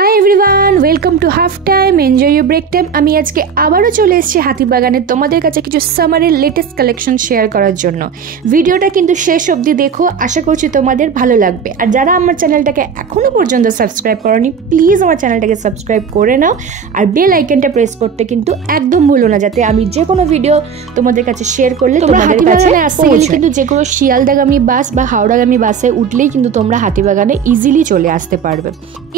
High everyone, welcome to half time, enjoy your break time. আমি আজকে আবারও চলে এসেছি হাতিবাগানে তোমাদের কাছে কিছু সামারের লেটেস্ট কালেকশন শেয়ার করার জন্য। ভিডিওটা কিন্তু শেষ অবধি দেখো, আশা করছি তোমাদের ভালো লাগবে। আর যারা আমার চ্যানেলটাকে এখনও পর্যন্ত সাবস্ক্রাইব করোনি, প্লিজ আমার চ্যানেলটাকে সাবস্ক্রাইব করে নাও আর বেল আইকনটা প্রেস করতে কিন্তু একদম ভুলো না, যাতে আমি যে কোনো ভিডিও তোমাদের কাছে শেয়ার করলে তোমাদের কাছে আসতে গেলে কিন্তু যে কোনো শিয়ালদাগামী বাস বা হাওড়াগামী বাসে উঠলেই কিন্তু তোমরা হাতিবাগানে ইজিলি চলে আসতে পারবে।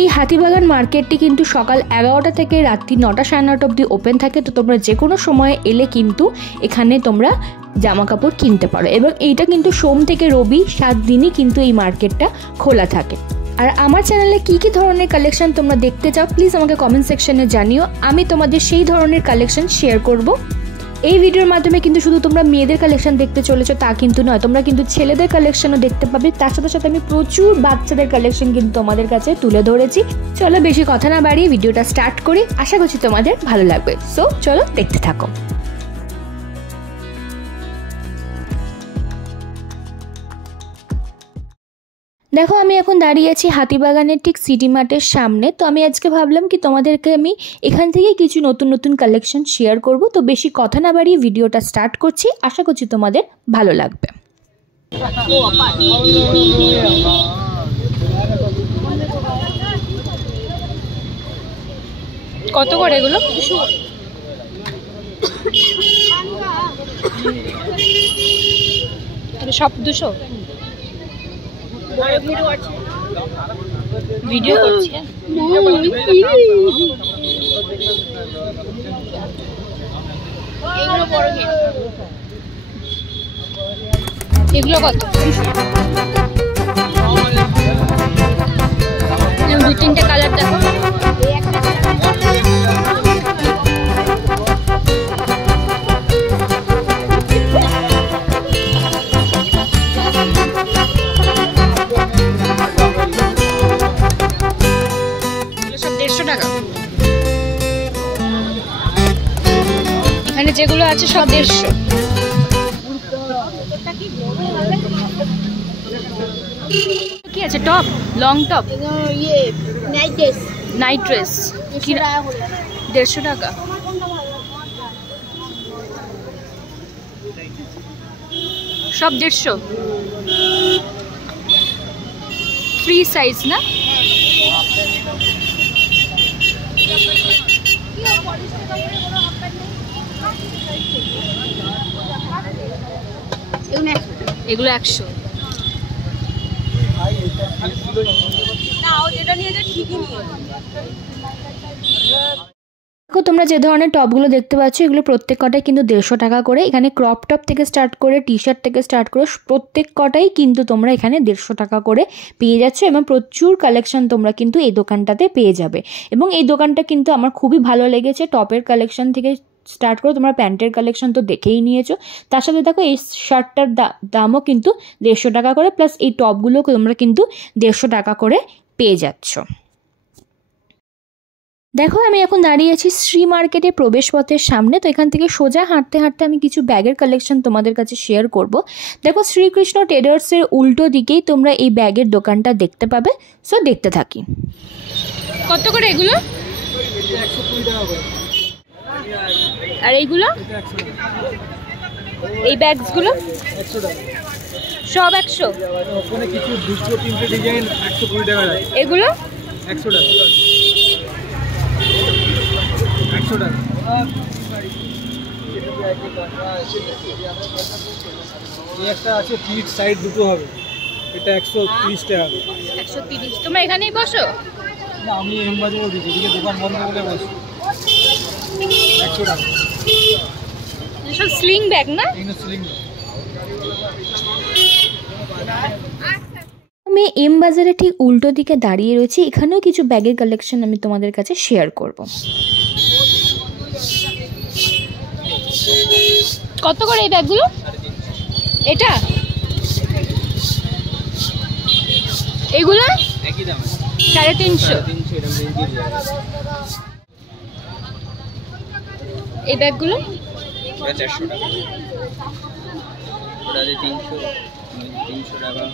এই হাতিবাগান মার্কেটটি কিন্তু সকাল 11টা থেকে রাত্রি 9টা সাড়ে 9টা অবধি ওপেন থাকে। তো তোমরা যে কোনো সময়ে এলে কিন্তু এখানে তোমরা জামা কাপড় কিনতে পারো, এবং এইটা কিন্তু সোম থেকে রবি 7 দিনই কিন্তু এই মার্কেটটা খোলা থাকে। আর আমার চ্যানেলে কী কী ধরনের কালেকশন তোমরা দেখতে চাও, প্লিজ আমাকে কমেন্ট সেকশনে জানিও, আমি তোমাদের সেই ধরনের কালেকশন শেয়ার করব। এই ভিডিওর মাধ্যমে কিন্তু শুধু তোমরা মেয়েদের কালেকশন দেখতে চলেছো তা কিন্তু নয়, তোমরা কিন্তু ছেলেদের কালেকশনও দেখতে পাবে। তার সাথে সাথে আমি প্রচুর বাচ্চাদের কালেকশন কিন্তু তোমাদের কাছে তুলে ধরেছি। চলো বেশি কথা না বাড়িয়ে ভিডিওটা স্টার্ট করি, আশা করছি তোমাদের ভালো লাগবে। সো চলো দেখতে থাকো। দেখো, আমি এখন দাঁড়িয়ে আছি হাতিবাগানের ঠিক সিটি মার্টের সামনে। তো আমি আজকে ভাবলাম কি তোমাদেরকে আমি এখান থেকে কিছু নতুন নতুন কালেকশন শেয়ার করব। তো বেশি কথা না বাড়িয়ে ভিডিওটা স্টার্ট করছি, আশা করছি তোমাদের ভালো লাগবে। কত করে এগুলো? সব 200 ভিডিও করছি। এগুলো কত? 2-3টে কালার দেখো। এখানে যেগুলো আছে সব 150। কি আছে? Top, long top, night dress 150 টাকা। সব 150, ফ্রি সাইজ না? এগুলো 100। তোমরা যে ধরনের টপগুলো দেখতে পাচ্ছ, এগুলো প্রত্যেক কটাই কিন্তু 150 টাকা করে। এখানে ক্রপ টপ থেকে স্টার্ট করে টি শার্ট থেকে স্টার্ট করে প্রত্যেক কটাই কিন্তু তোমরা এখানে 150 টাকা করে পেয়ে যাচ্ছ, এবং প্রচুর কালেকশন তোমরা কিন্তু এই দোকানটাতে পেয়ে যাবে। এবং এই দোকানটা কিন্তু আমার খুবই ভালো লেগেছে। টপের কালেকশন থেকে স্টার্ট করে তোমরা প্যান্টের কালেকশন তো দেখেই নিয়েছো, তার সাথে দেখো এই শার্টটার দামও কিন্তু 150 টাকা করে, প্লাস এই টপগুলো তোমরা কিন্তু 150 টাকা করে পেয়ে যাচ্ছ। দেখো, আমি এখন দাঁড়িয়ে আছি শ্রী মার্কেটের প্রবেশপথের সামনে। তো এখান থেকে সোজা হাঁটতে হাঁটতে আমি কিছু ব্যাগের কালেকশন তোমাদের কাছে শেয়ার করব। দেখো, শ্রীকৃষ্ণ ট্রেডার্সের উল্টো দিকেই তোমরা এই ব্যাগের দোকানটা দেখতে পাবে। সো দেখতে থাকি। কত করে এগুলো? 120 টাকা করে। আর এইগুলো, এই ব্যাগসগুলো 100 টাকা সব 100। ওখানে কিছু 2-3টে ডিজাইন 120 টাকা আছে। এগুলো 100 টাকা, 100 টাকা। এই একটা আছে ফিট সাইড দুটো হবে, এটা 130 টাকা। 130। তোমরা এখানেই বসো? না, আমি এমবাজারেও দিচ্ছি, এদিকে দোকান বন্ধ করে বসি। 100 টাকা। সব স্লিং ব্যাগ না? স্লিং। আমি এম বাজারে ঠিক উল্টো দিকে দাঁড়িয়ে রয়েছি। এখানেও কিছু ব্যাগের কালেকশন আমি তোমাদের কাছে শেয়ার করব। কত করে এই ব্যাগগুলো? এটা এগুলো একই দাম, 350। এই ব্যাগগুলো 400 টাকা। ওটা 300 টাকা।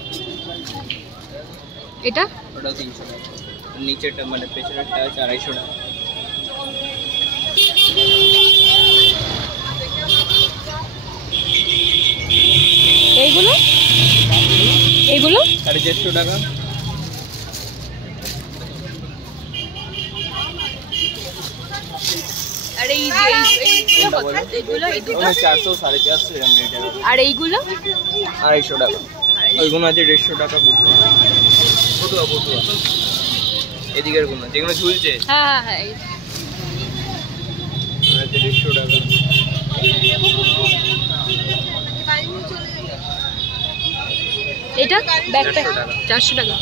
এটা ওটাও 300 টাকা। নিচেরটা মানে পেছনেরটা আছে 250 টাকা। এইগুলো এইগুলো 450 টাকা। আর এই এইগুলো কত? এইগুলো এই দুটো 400 450 এরকম রেট আছে। আর এইগুলো 250 টাকা। ওইগুলো আছে 150 টাকা বুটুয়া বুটুয়া। এদিকের গুলো যেগুলো ঝুলছে হ্যাঁ হ্যাঁ আছে 150 টাকা। এটা ব্যাগটা 400 টাকা। 400 টাকা।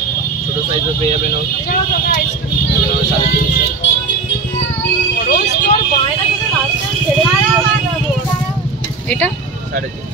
ছোট সাইজও পেয়ে যাবেন 350। এটা 350।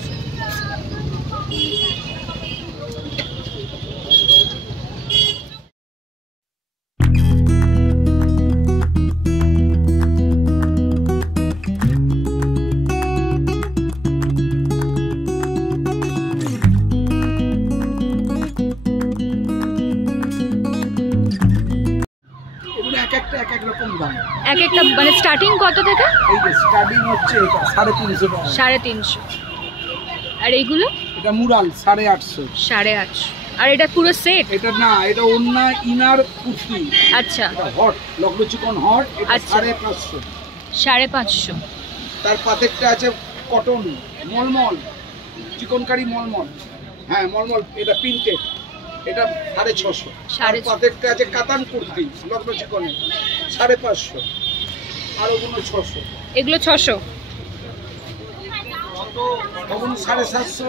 এক এক রকম দাম। এক একটা মানে স্টার্টিং কত থেকে? এই যে স্টার্টিং হচ্ছে এটা 350 টাকা। 350। আর এইগুলো এটা মুরাল 850। 850। আর এটা পুরো সেট? এটা না, এটা ওন্না ইনার কুর্তি। আচ্ছা এটা হট লকড়ো চিকন হট, এটা আচ্ছা। 550। 550। তার পাতেরটা আছে কটন মলমল চিকনকারি মলমল। হ্যাঁ মলমল, এটা প্রিন্টেড, এটা 650। আর পাতেরটা আছে কাতান কুর্তি লকড়ো চিকনের 550। আর ওগুলো 600। এগুলো 600। ওগুলো 750।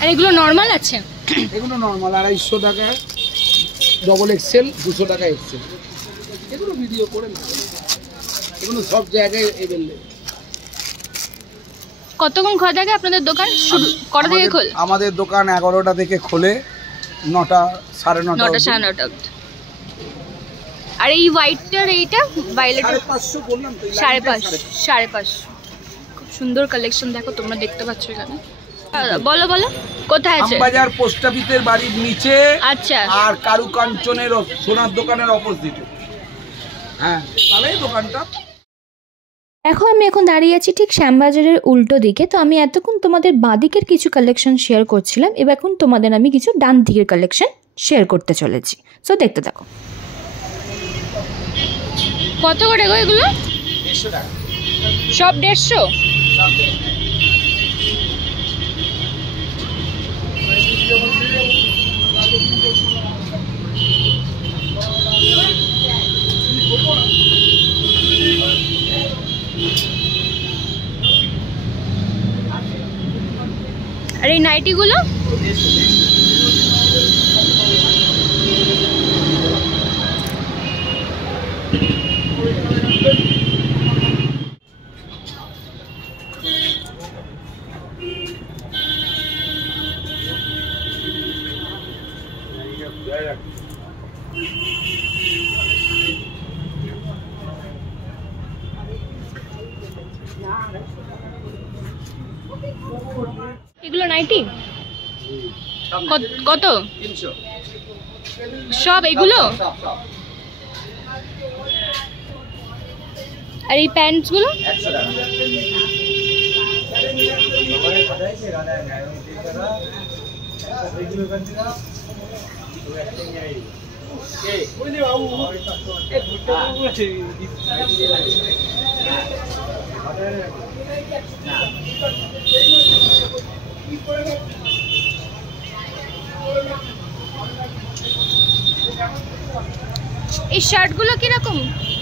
আর এগুলো নরমাল আছে? এগুলো নর্মাল 250 টাকা, ডবল এক্সেল 200 টাকা এক্সেল। এগুলো ভিডিও করে না, এগুলো সব জায়গায় এভেলেবল। কতক্ষণ খোলা থাকে আপনাদের দোকান? শুরু কটা থেকে খোলে? আমাদের দোকান 11টা থেকে খোলে 9টা 9:30। 9টা 9:30। আর এই হোয়াইটটার এইটা ভায়োলেট 550 বললাম তো। 550। খুব সুন্দর কালেকশন দেখো, তোমরা দেখতে পাচ্ছ এখানে। বলো বলো কোথায় আছে? আমবাজার পোস্ট অফিসের বাড়ির নিচে। আচ্ছা। আর কারু কাঞ্চনের সোনার দোকানের অপোজিটে। হ্যাঁ তাহলে দোকানটা। আমি এখন দাঁড়িয়ে আছি ঠিক শ্যামবাজারের উল্টো দিকে। তো আমি এতক্ষণ তোমাদের বাঁ দিকের কিছু কালেকশন শেয়ার করছিলাম, এবার এখন তোমাদের আমি কিছু ডান দিকের কালেকশন শেয়ার করতে চলেছি। সো দেখতে থাকো। কত করে গো এগুলো? 150 টাকা সব 150? আর এই নাইটিগুলো? এগুলো নাইটি কত? 300 সব এগুলো? আর এই প্যান্টস গুলো? 100 টাকা। এই শার্ট গুলো কিরকম?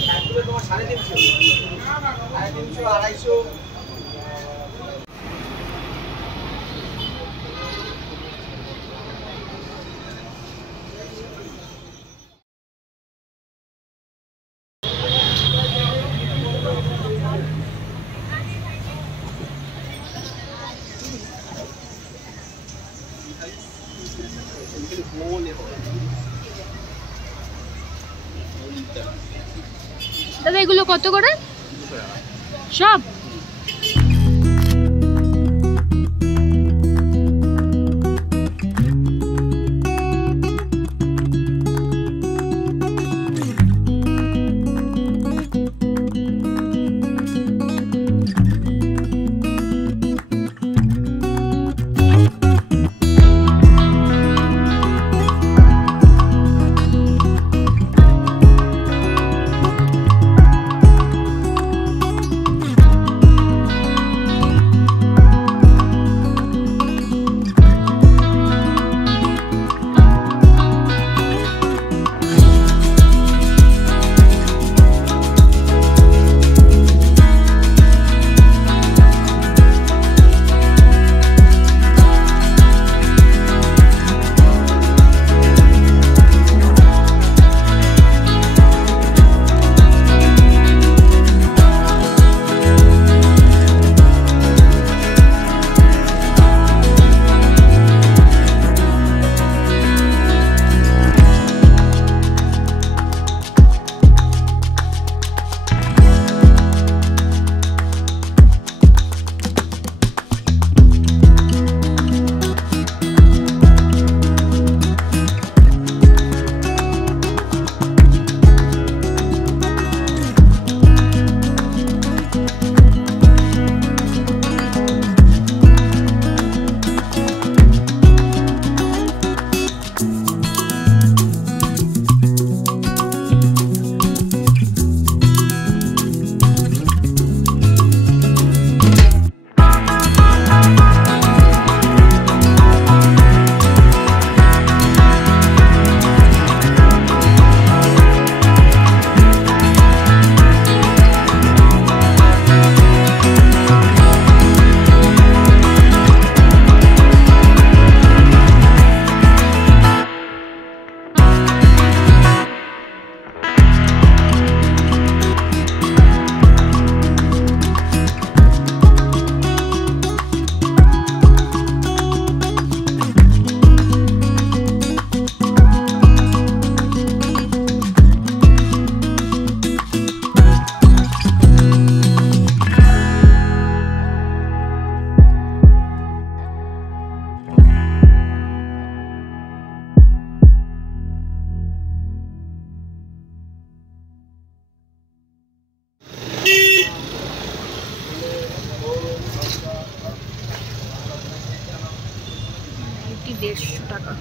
শার্টগুলো তোমার 350, 250, 250। দাদা এগুলো কত করে সব? এটি 150 টাকা।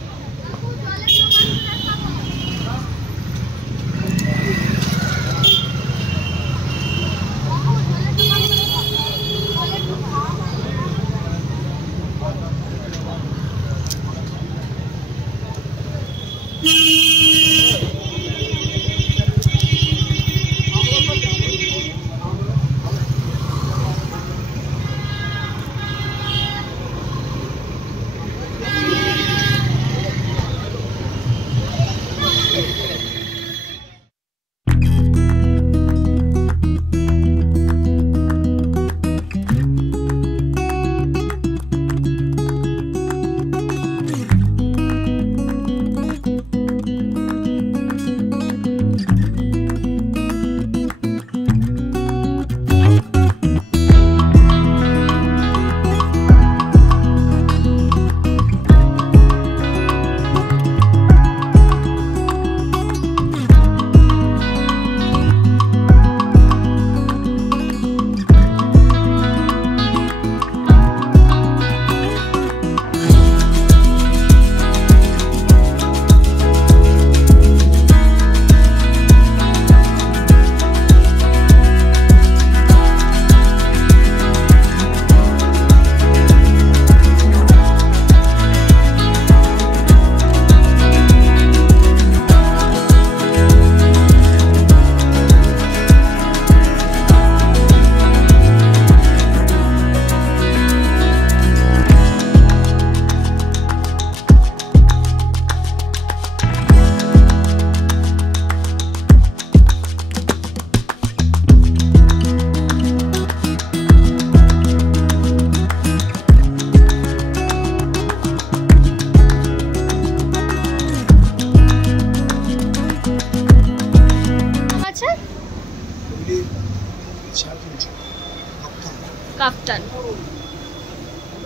কাফতান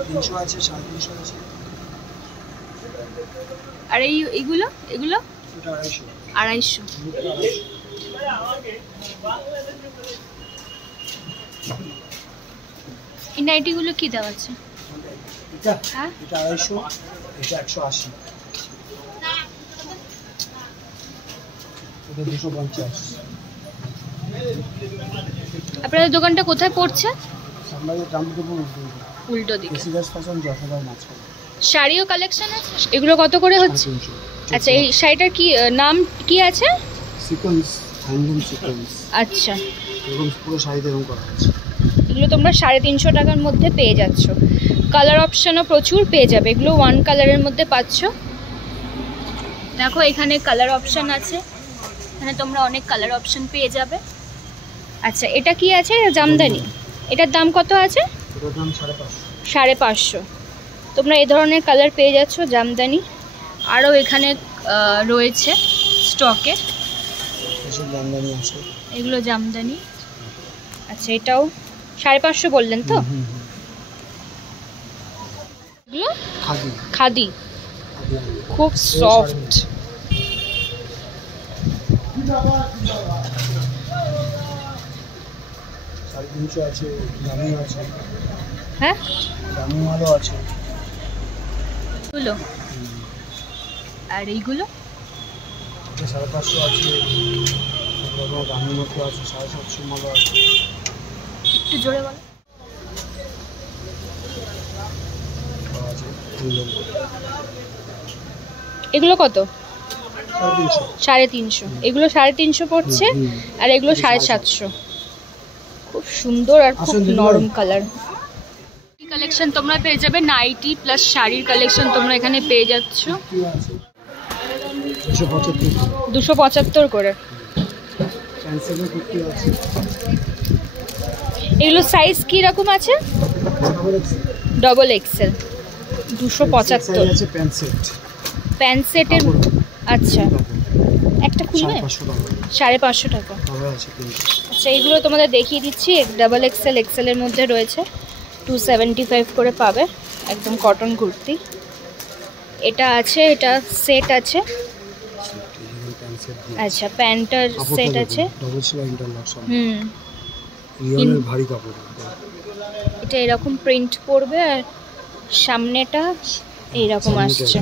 300 আছে, 350 আছে। আর এইগুলো এগুলো এটা 250। এই নাইটিগুলো কি দাম আছে? এটা হ্যাঁ এটা 250, এটা 180, এটা 250। আপনাদের দোকানটা কোথায় পড়ছে? আমাদের দামপুর উল্টো দিকে। সিরিয়াস ফ্যাশন যশোদার মাঝখানে। শাড়িও কালেকশন আছে? এগুলো কত করে হচ্ছে? 350। আচ্ছা এই শাড়িটার কি নাম কি আছে? Sequence, handloom sequence. আচ্ছা এরকম পুরো শাড়িতে এরকম করা আছে। এগুলো তোমরা 350 টাকার মধ্যে পেয়ে যাচ্ছ। কালার অপশনও প্রচুর পেয়ে যাবে। এগুলো 1 কালারের মধ্যে পাচ্ছ। দেখো এখানে কালার অপশন আছে, এখানে তোমরা অনেক কালার অপশন পেয়ে যাবে। আচ্ছা এটা কি আছে? জামদানি। এটার দাম কত আছে? এটার দাম 550। 550। তোমরা এই ধরনের কালার পেয়ে যাচ্ছ জামদানি। আরও এখানে রয়েছে স্টকে, এসব জামদানি আছে। এগুলো জামদানি। আচ্ছা এটাও 550 বললেন তো? এগুলো খাদি। খাদি, খুব সফট। সাড়ে 300 আছে, দামি আছে। হ্যাঁ দামি মালও আছে। এগুলো আর এইগুলো এটা 550 আছে, তারপর দামি মতো আছে, 750 মালও আছে। একটু জোরে বলো। আছে এগুলো কত? 350। 350। এগুলো 350 পড়ছে, আর এগুলো 750। খুব সুন্দর আর খুব নরম কালার। কালেকশন তোমরা পেয়ে যাবে, নাইটি প্লাস শাড়ির কালেকশন তোমরা এখানে পেয়ে যাচ্ছ। 275 করে। ক্যান্সেলের কুর্তি আছে। এগুলো সাইজ কি রকম আছে? Double XL. 275 আছে। প্যান্ট সেট, প্যান্ট সেটের। আচ্ছা একটা খুলবে 550 টাকা। আচ্ছা এইগুলো তোমাদের দেখিয়ে দিচ্ছি। ডাবল এক্সেল, এক্সেলের মধ্যে রয়েছে 275 করে পাবে। একদম কটন কুর্তি। এটা আছে, এটা সেট আছে। আচ্ছা প্যান্টার সেট আছে। ভারী কাপড়। এটা এরকম প্রিন্ট পড়বে, আর সামনেটা এইরকম আসছে।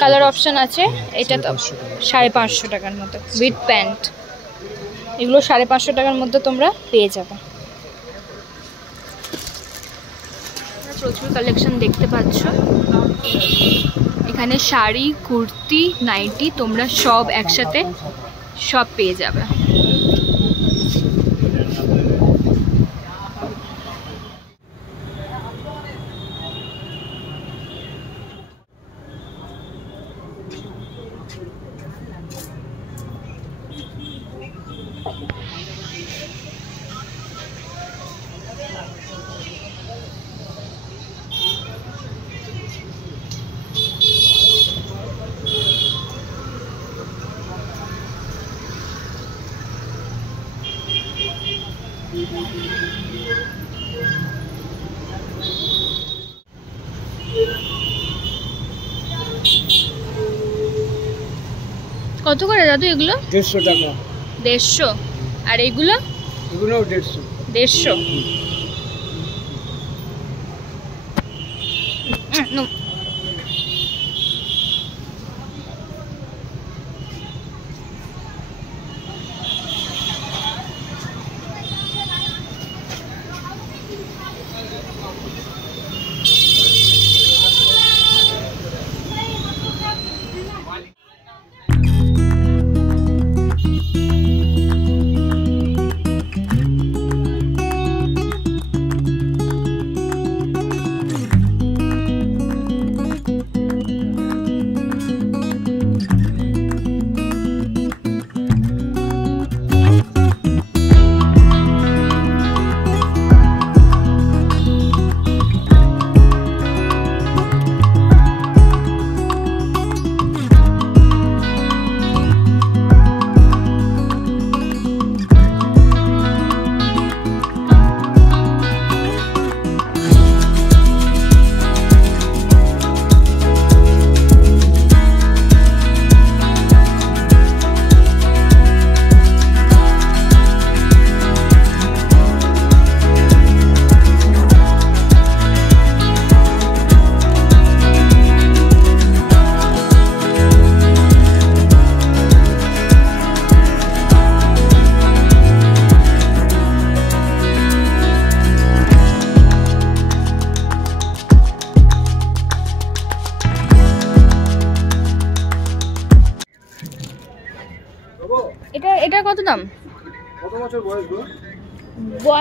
কালার অপশন আছে। এটা তো 550 টাকার মতো উইথ প্যান্ট। এগুলো 550 টাকার মধ্যে তোমরা পেয়ে যাবে। প্রচুর কালেকশন দেখতে পাচ্ছ এখানে। শাড়ি, কুর্তি, নাইটি তোমরা সব একসাথে সব পেয়ে যাবে। কত করে দাদু এগুলো? 150 টাকা। 150। আর এগুলো? এগুলোও 150। 150।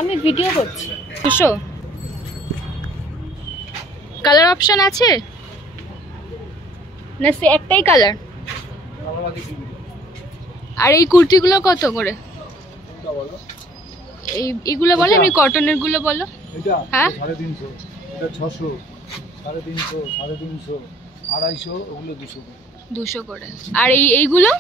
আমি ভিডিও করছি। 200 কালার অপশন আছে না? সে একটাই কালার। আর এই কুর্তিগুলো কত করে? এইগুলো বলো, এমনি কটনের গুলো বলো। হ্যাঁ 350, এটা 600, 350, 350, 250, ওগুলো 200 করে। আর এইগুলো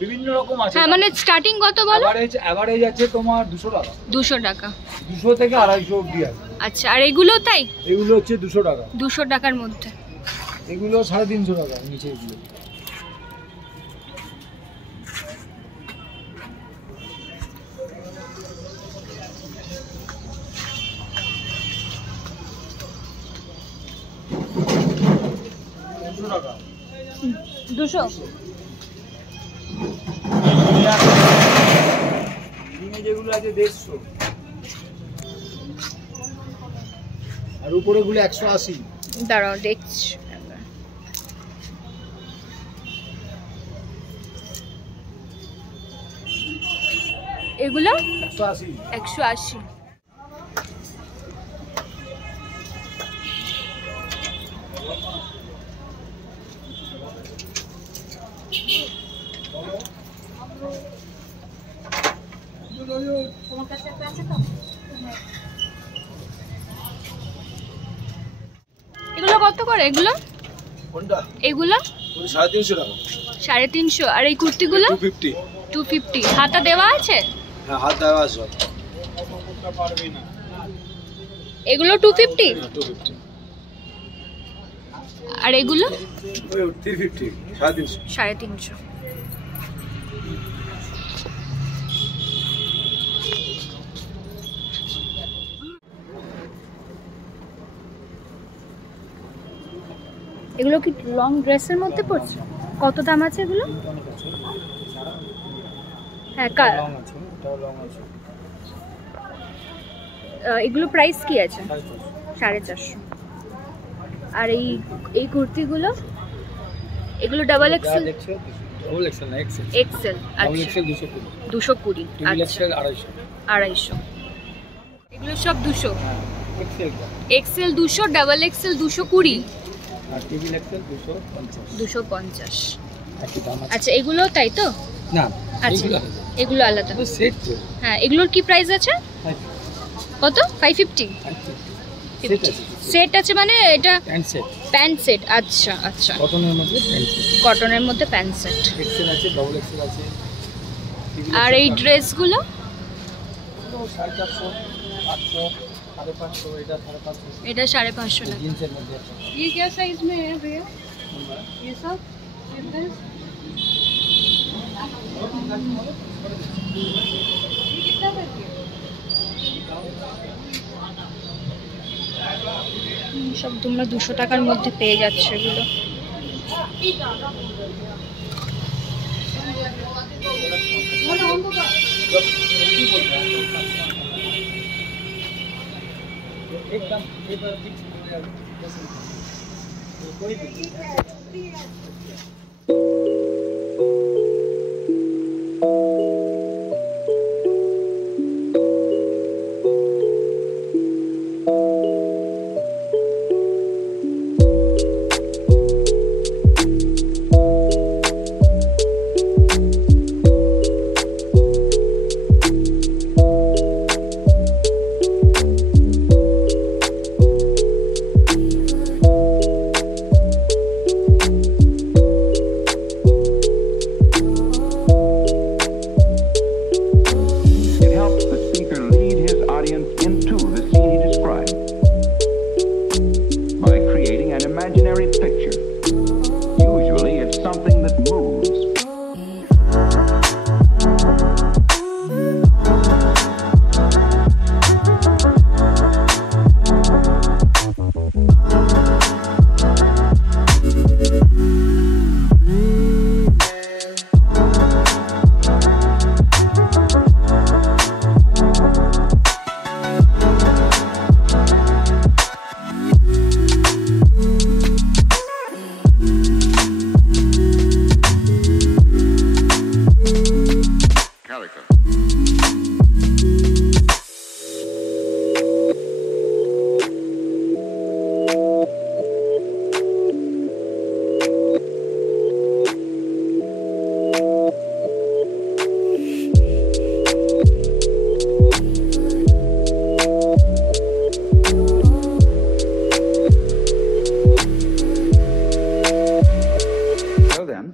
বিভিন্ন রকম আছে। হ্যাঁ মানে স্টার্টিং কত বলো? এভারেজ আছে তোমার 200 টাকা। 200 টাকা, 200 থেকে 250 অবধি আছে। আচ্ছা, আর এগুলো তাই? এগুলো হচ্ছে 200 টাকা। 200 টাকার মধ্যে। এগুলো 350 টাকা নিচে এগুলো। টাকা 200। যেগুলো আছে 150, আর উপরে গুলো 180। দাঁড়াও দেখছি। এগুলো 180। এগুলো কত করে? এগুলো কোনটা? এগুলো 350 টাকা। 350। আর এই কুর্তিগুলো 250। 250। হাতা দেওয়া আছে? হ্যাঁ হাত দেওয়া আছে। এগুলো 250। 250। আর এগুলো 350, 350। 350। এগুলো কি লং ড্রেসের মধ্যে পড়ছে? কত দাম আছে এগুলো? হ্যাঁ লং আছে, এটাও লং আছে। এগুলো প্রাইস কি আছে? 450। আর এই কুর্তিগুলো এগুলো ডাবল এক্সেল? ডাবল এক্সেল না, এক্সেল। এক্সেল। ডাবল আচ্ছা এক্সেল 220। 220। ডাবল আচ্ছা এক্সেল 250। 250। এগুলো সব 200। এক্সেল এক্সেল 200, ডাবল এক্সেল 220, আর ডাবল এক্সেল 250। 250। একই দাম আছে। আচ্ছা এগুলো তাই তো? না আচ্ছা এগুলো আলাদা। সেট তো। হ্যাঁ এগুলোর কি প্রাইস আছে? কত? 550। সেট আছে মানে এটা প্যান্ট সেট। Pant set. আচ্ছা আচ্ছা, কটনের মধ্যে প্যান্ট সেট। কটনের মধ্যে প্যান্ট সেট। এক্সেল আছে, ডাবল এক্সেল আছে। আর এই ড্রেসগুলো 450, 800, 550, এটা 550। এটা 550 টাকা। জিন্সের মধ্যে আছে। ये क्या साइज में है भैया? ये सब সব তোমরা 200 টাকার মধ্যে পেয়ে যাচ্ছ এগুলো। एकदम कोई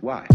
Why?